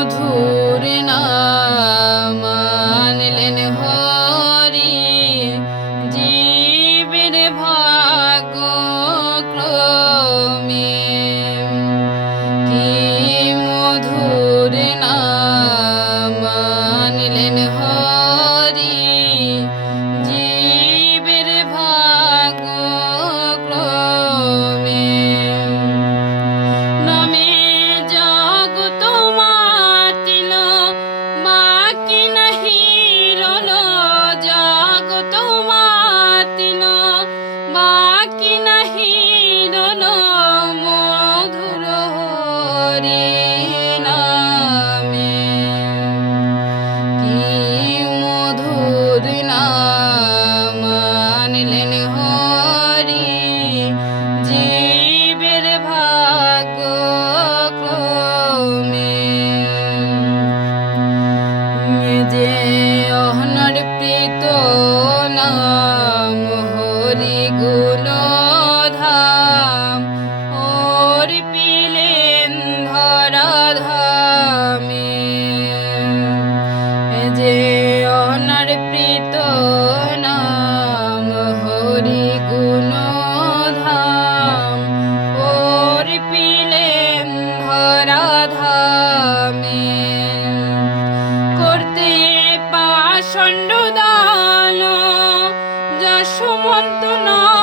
মধুর অন্ত নয়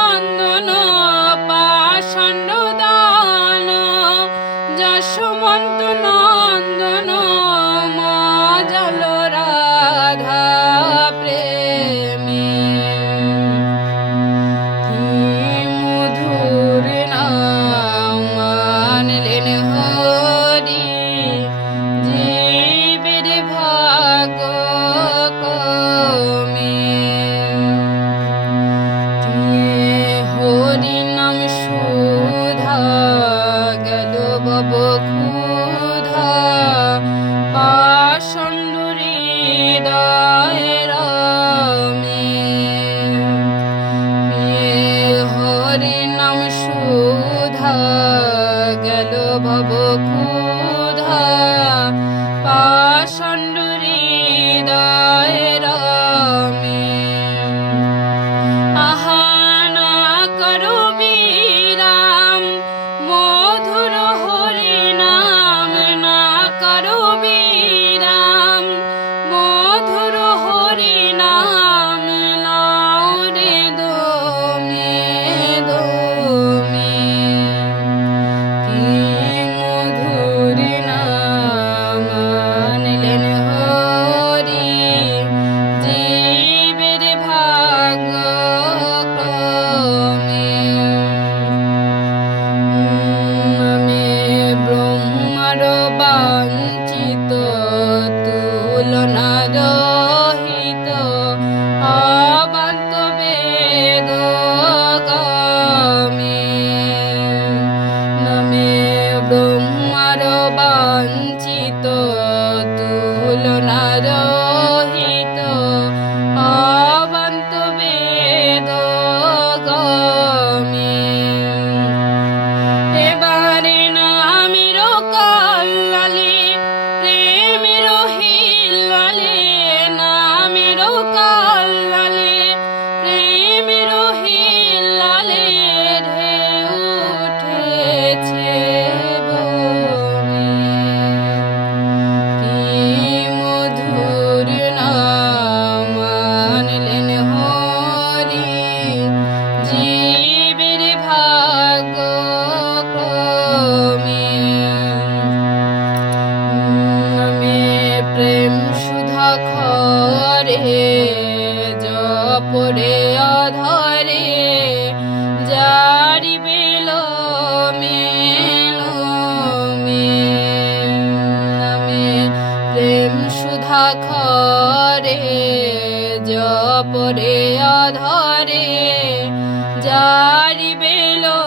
ধরে জারি বেল নামে প্রেম সুধা খরে জপরে ধরে জারি বেলো